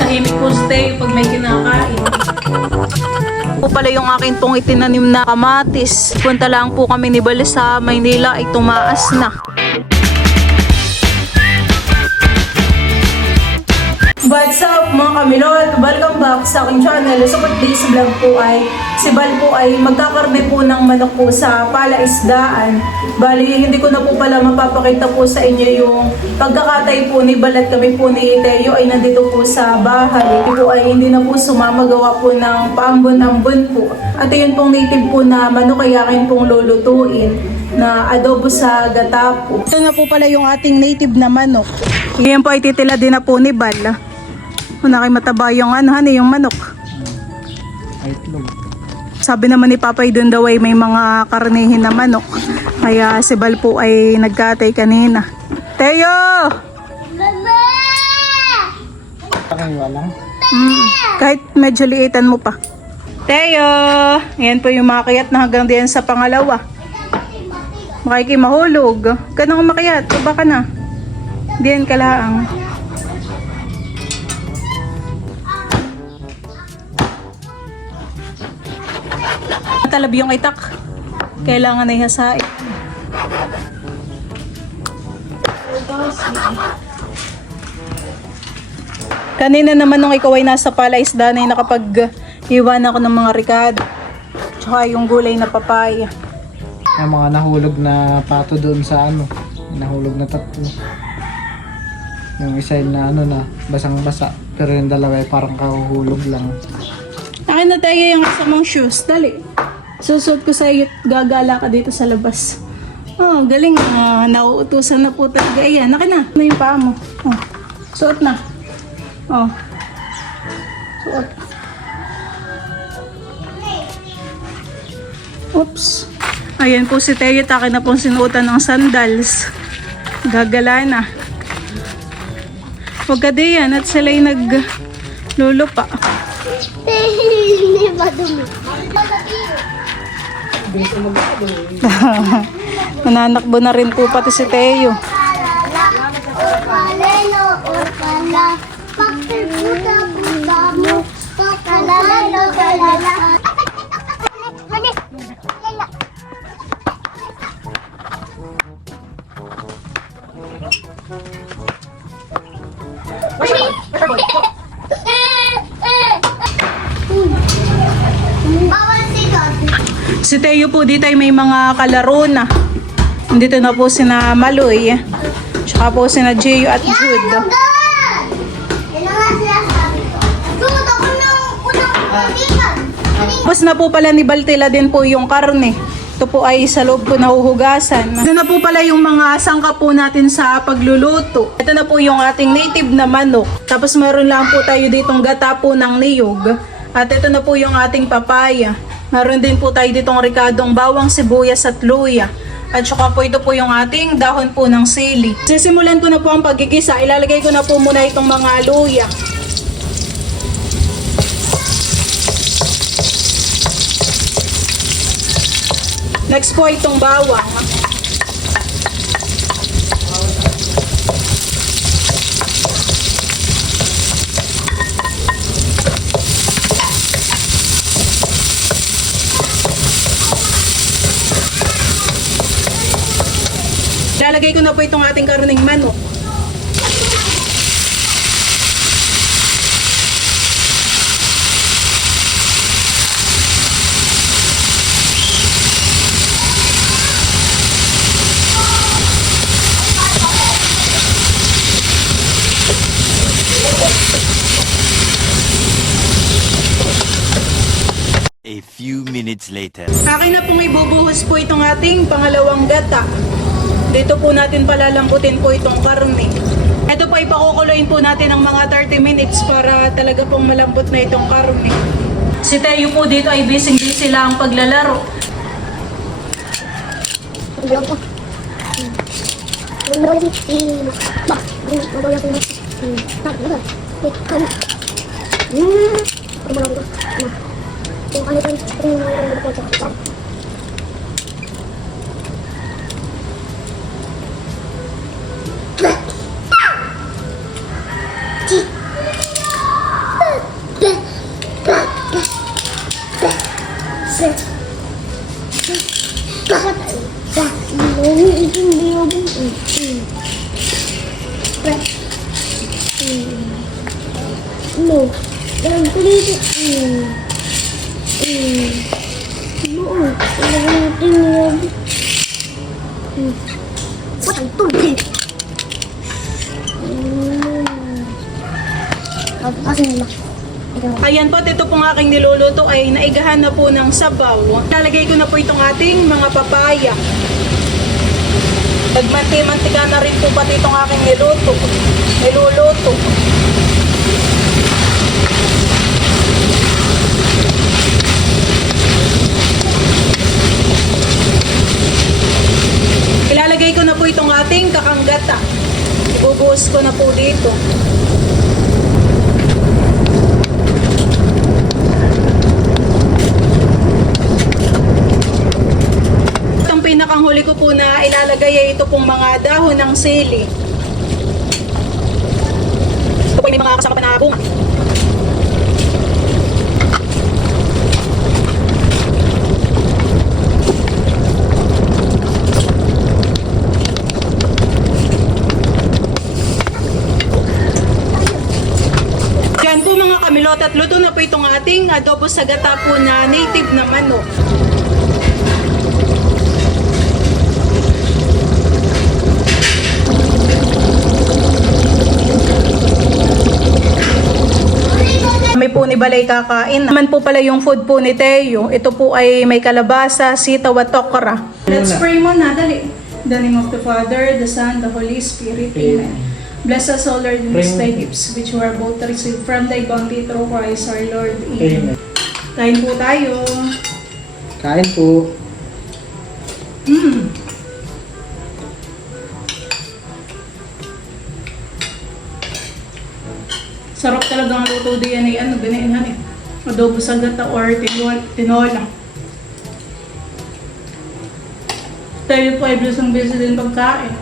Tahimik po stay pag may kinakain. Po pala yung akin pong itinanim na kamatis. Punta lang po kami ni Bale sa Maynila ay tumaas na. What's up mga kamilot? Welcome back sa aking channel. So for today's vlog po ay si Bal po ay magkakarne po ng manok po sa palaisdaan. Bali, hindi ko na po pala mapapakita po sa inyo yung pagkakatay po ni Bal at kami po ni Teo ay nandito po sa bahay. Ito po ay hindi na po sumamagawa po ng paambon-ambon po. At yun pong native po na manok kaya akin pong lulutuin na adobo sa gata po. Ito na po pala yung ating native na manok. Ngayon po ay titila din na po ni Bal. Unakay mataba yung yung manok. Itlog. Sabi naman ni Papay doon daw ay may mga karnihin na manok. Kaya si Bal po ay nagkatay kanina. Teo! Mama! Parang walang. Kahit medyo liitan mo pa. Teo! Yan po yung makakayat na hanggang diyan sa pangalawa. Makikimahulog. Ganun makayat. Baba ka na. Diyan ka lang. Talab yung itak. Kailangan na ihasain. Kanina naman nung ikaw ay nasa palaisdaan ay nakapag-iwan ako ng mga ricado. Tsaka yung gulay na papaya. Yung mga nahulog na pato doon sa nahulog na tatlo. Yung isa na na basang-basa. Pero yung dalawa ay parang kahuhulog lang. Akin na tayo yung isa mong shoes. Dali. Susot ko sa iyo at gagala ka dito sa labas. Oh, galing. Nauutusan na po talaga. Ayan, akin na. Ano yung paa mo? Oh, suot na. Oh. Suot. Oops. Ayan po si Teo. Akin na pong sinuotan ng sandals. Gagala na. Huwag ka diyan at sila'y naglulupa. Hindi ba dumi? Nananakbo na rin po pati si Teo. Palelo o pala, pakilputa puta mo, pakalalo kalala. Si Teo po dito ay may mga kalaro na. Dito na po sina Maloy. Tsaka po sina Jeyo at Jude. Tapos na po pala ni Baltila din po yung karne. Ito po ay sa loob po nahuhugasan. Ito na po pala yung mga sangkap po natin sa pagluluto. Ito na po yung ating native na manok. Tapos meron lang po tayo ditong gata po ng niyog. At ito na po yung ating papaya. Meron din po tayo ditong ricadong bawang, sibuyas at luya. At saka po ito po yung ating dahon po ng sili. Sisimulan ko na po ang pagigisa. Ilalagay ko na po muna itong mga luya. Next po itong bawang. Ilalagay ko na po itong ating karning manok. A few minutes later. Akin na pong ibubuhos po itong ating pangalawang gata. Dito po natin palalambutin po itong karne. Ito po ay pakukuloyin po natin ng mga 30 minutes para talaga pong malambot na itong karne. Si Teo po dito ay busy lang paglalaro. pa. No. Dalam kulit. No. What ang tulad? Asin na. Ayan po, ito pong aking niluluto ay naigahan na po ng sabaw. Lalagay ko na po itong ating mga papaya. Nagmanti-mantika na rin po pati itong aking niluluto. Ilalagay ko na po itong ating kakanggata. Ibubuhos ko na po dito. Ang pinakanghuli ko po na ilalagay ay ito pong mga dahon ng sili. Ito po may mga kasama pa na bunga. Yan po mga kamilot at luto na po itong ating adobo sa gata po na native na manok. Kami po ni Balay kakain. Naman po pala yung food po ni Teo. Ito po ay may kalabasa, sitaw at okra. Let's pray muna, dali. In the name of the Father, the Son, the Holy Spirit. Amen. Bless us, O Lord, in these thy gifts, which we are both to receive from thy bounty through Christ our Lord. Amen. Kain po tayo. Kain po. Sarap talaga ang luto diyan ay ganainhan eh. Adobo sa gata or tinola. Tayo po ay busy din pagkain.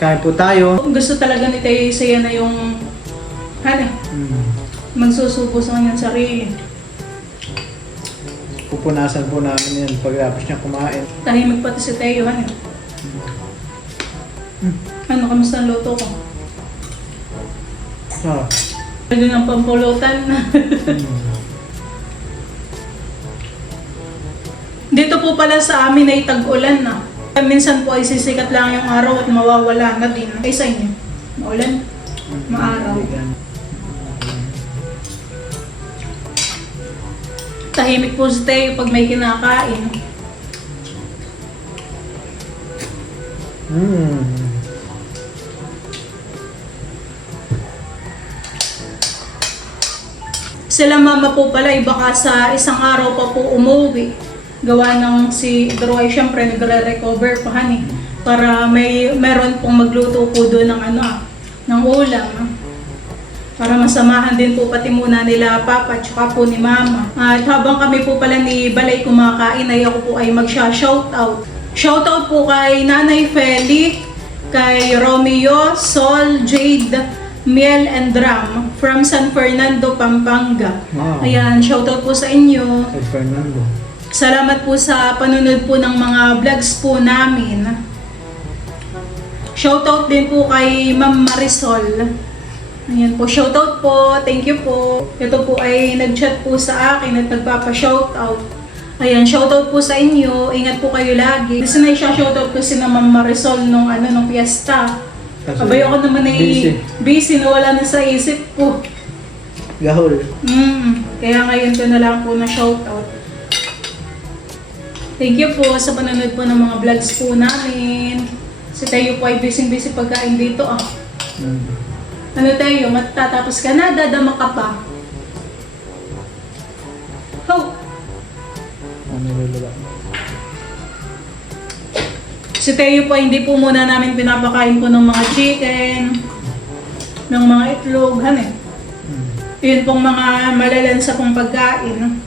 Kain po tayo. Gusto talaga ni Tayo Isaya na yung magsusubo sa kanyang sarili. Pupunasan po namin yan pagkatapos niya kumain. Tahimik pati si Tayo, kamusta ang luto ko? Pwede ng pampulutan. Dito po pala sa amin ay tag-ulan na. Minsan po ay sisikat lang yung araw at mawawala na din. Ay sa inyo, maulan, maaraw. Tahimik po si Teo pag may kinakain. Sila mama po pala ay baka sa isang araw pa po umuwi. Gawa ng si Drew ay syempre nagre-recover pa para meron pong magluto po doon ng ulam. Para masamahan din po pati muna nila Papa at saka po ni Mama. At habang kami po pala ni Balay kumakain ay ako po ay magsha-shoutout. Shoutout po kay Nanay Feli, kay Romeo, Sol, Jade, Miel and Dram from San Fernando, Pampanga. Wow. Ayan, shoutout po sa inyo. Kay Fernando. Salamat po sa panunod po ng mga vlogs po namin. Shoutout din po kay Ma'am Marisol. Ayan po, shoutout po. Thank you po. Ito po ay nag-chat po sa akin at nagpapa-shoutout. Ayan, shoutout po sa inyo. Ingat po kayo lagi. Kasi na-shoutout ko si Ma'am Marisol nung fiesta. Abay ako naman ay busy na wala na sa isip ko. Gahol. Kaya ngayon ko na lang po na shoutout. Thank you po sa panonood po ng mga vlogs po namin. Si Tayo po ay busy pagkain dito Ano Tayo, matatapos ka na, dadama ka pa. Si Tayo po hindi po muna namin pinapakain po ng mga chicken, ng mga itlog, Yun pong mga malalansa pong pagkain.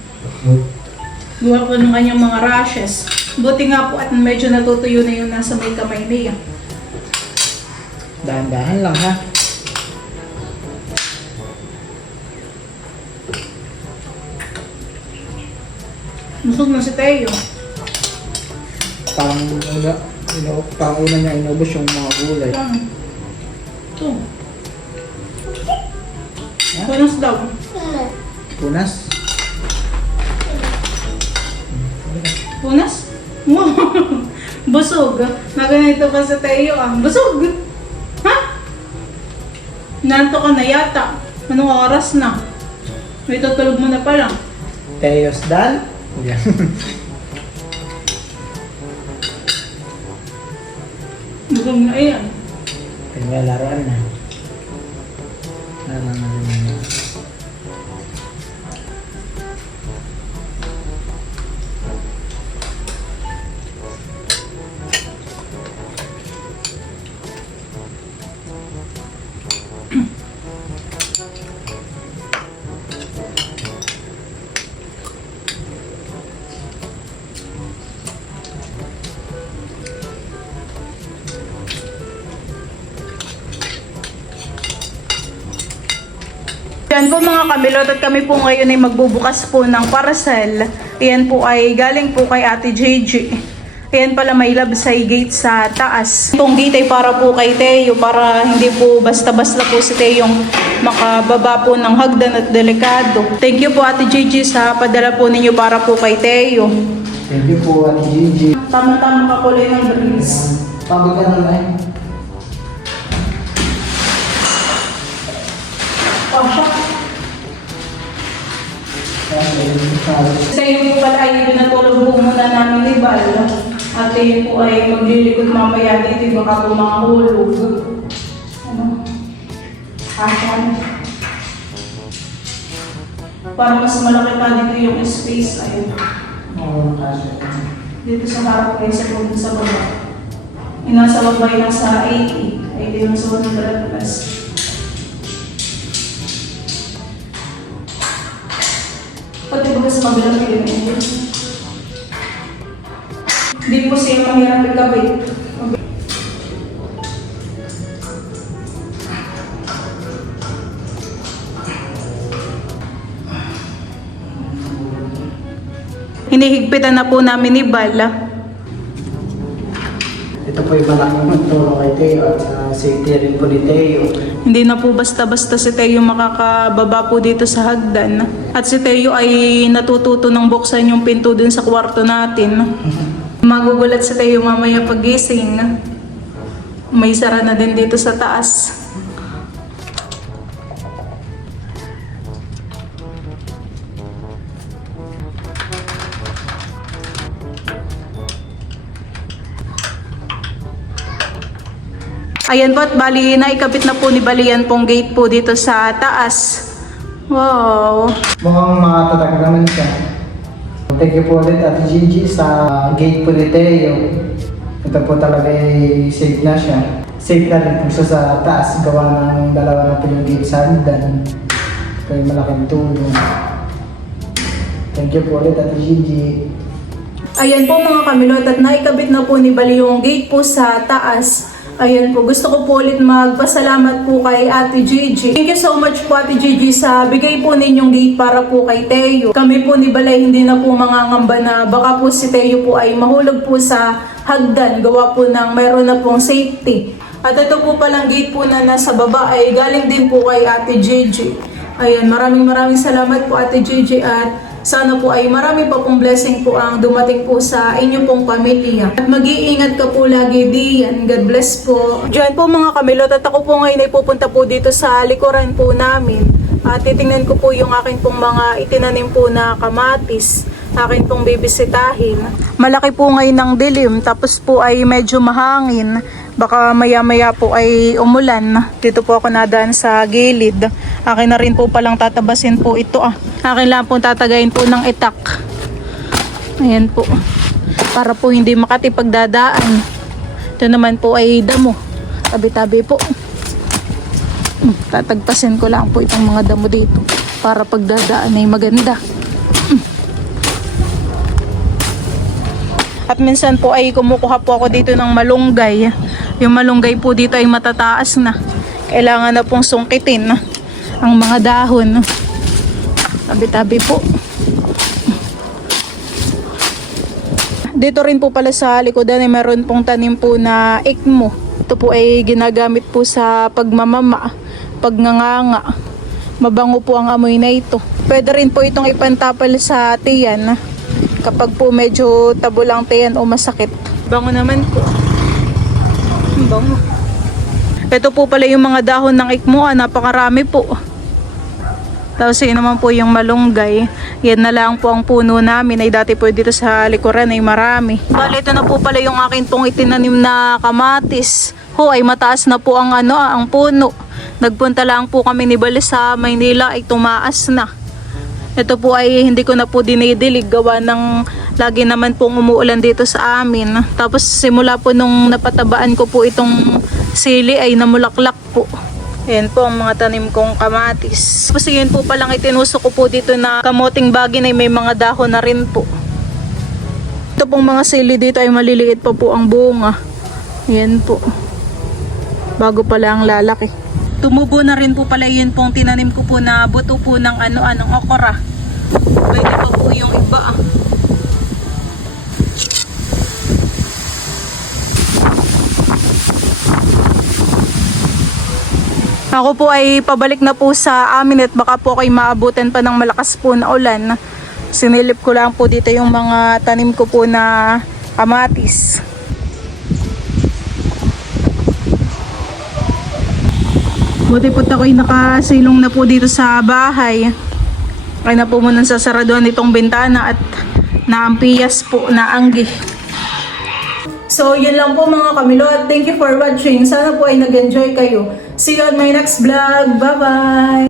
Gawa po ng kanyang mga rashes. Buti nga po at medyo natutuyo na yung nasa may kamay niya. Dahan-dahan lang ha. Busog na si Tayo. Parang Panguna niya inubos yung mga gulay. Ito. Punas daw. Punas. Punas? Busog. Naganito pa sa tayo ah. Busog! Ha? Nanto ka na yata. Anong oras na? May tutulog mo na pala. Teos dal. Yan. Busog na yan. Ay, may laruan na. Laruan na rin. Yan po mga kamilot at kami po ngayon ay magbubukas po ng parcel. Yan po ay galing po kay Ate JJ. Yan pala may labsay gate sa taas. Itong gate ay para po kay Teo para hindi po basta-basta po si Teo yung makababa po ng hagdan at delikado. Thank you po Ate JJ sa padala po ninyo para po kay Teo. Thank you po, Ate Gigi. Tama-tama kakulay ng breeze. Pagod ka na eh. Sa iyo po pala ay pinatulog po muna namin ni Bal. At yun po ay maglilikod mamaya dito, baka po mga hulog. Ano? Asan? Para mas malaki pa dito yung space. Ayun. Dito sa harap kayo sa pagod sa baba. Yung nasa baba ay nasa 80. Ay yung sa 100 plus. Pati ba sa mabilang pilimin? Hindi po siya mahirap ikabit. Hinihigpitan na po namin ni Bala. Ito po yung malaking magtulong kay Teo at safety rin po ni Teo. Hindi na po basta-basta si Teo makakababa po dito sa hagdan. At si Teo ay natututo ng buksan yung pinto dun sa kwarto natin. Magugulat si Teo mamaya pagising. May sara na din dito sa taas. Ayan po at bali na ikabit na po ni Balian pong gate po dito sa taas. Wow! Mukhang makatatag naman siya. Thank you po ulit Ate Gigi sa gate po ni Teo. Ito po talaga ay safe na siya. Safe na rin po siya sa taas. Gawa ng dalawa na po yung gate sa hagdan. Ito yung malaking tulong. Thank you po ulit Ate Gigi. Ayan po mga kamilot at naikabit na po ni Bali yung gate po sa taas. Ayan po, gusto ko po ulit magpasalamat po kay Ate Gigi. Thank you so much po Ate Gigi sa bigay po ninyong gate para po kay Teo. Kami po ni Balay hindi na po mangangamba na baka po si Teo po ay mahulog po sa hagdan. Gawa po ng mayroon na pong safety. At ito po palang gate po na nasa baba ay galing din po kay Ate Gigi. Ayan, maraming salamat po Ate Gigi at sana po ay marami pa pong blessing po ang dumating po sa inyo pong pamilya. At mag-iingat ka po lagi diyan. God bless po. Diyan po mga kamilot at ako po ngayon ay pupunta po dito sa likuran po namin. At titingnan ko po yung akin pong mga itinanim po na kamatis. Akin pong bibisitahin. Malaki po ngayon ng dilim tapos po ay medyo mahangin. Baka maya-maya po ay umulan. Dito po ako nadaan sa gilid. Akin na rin po palang tatabasin po ito Akin lang po tatagayin po ng itak. Ayan po. Para po hindi makatipagdadaan. Ito naman po ay damo. Tabi-tabi po. Tatagpasin ko lang po itong mga damo dito. Para pagdadaan ay maganda. At minsan po ay kumukuha po ako dito ng malunggay. Yung malunggay po dito ay matataas na. Kailangan na pong sungkitin ang mga dahon. Tabi-tabi po. Dito rin po pala sa likodan ay meron pong tanim po na ikmo. Ito po ay ginagamit po sa pagmamama, pagnganganga. Mabango po ang amoy na ito. Pwede rin po itong ipantapal sa tiyan kapag po medyo tabo lang tiyan o masakit. Bango naman po. Ang bango. Ito po pala yung mga dahon ng ikmo, napakarami po. Tapos yun naman po yung malunggay. Yan na lang po ang puno namin. Ay dati po dito sa likuran ay marami. Bale, ito na po pala yung akin pong itinanim na kamatis. Ay mataas na po ang ang puno. Nagpunta lang po kami ni Bale sa Maynila ay tumaas na. Ito po ay hindi ko na po dinidilig gawa ng lagi naman pong umuulan dito sa amin. Tapos simula po nung napatabaan ko po itong sili ay namulaklak po. Ayan po ang mga tanim kong kamatis. Tapos yun po palang itinusok ko po dito na kamoting bagin ay may mga dahon na rin po. Ito pong mga sili dito ay maliliit pa po ang bunga. Ayan po. Bago pala ang lalaki. Tumubo na rin po pala yun pong tinanim ko po na buto po ng anong okra. Pwede pa po yung iba Ako po ay pabalik na po sa amin at baka po kayo maabutan pa ng malakas po na ulan. Sinilip ko lang po dito yung mga tanim ko po na kamatis. Buti po ako'y nakasilong na po dito sa bahay. Kaya na po muna sasaraduhan itong bintana at naampiyas po na anggi. So, yun lang po mga kamilot. Thank you for watching. Sana po ay nag-enjoy kayo. See you on my next vlog. Bye-bye!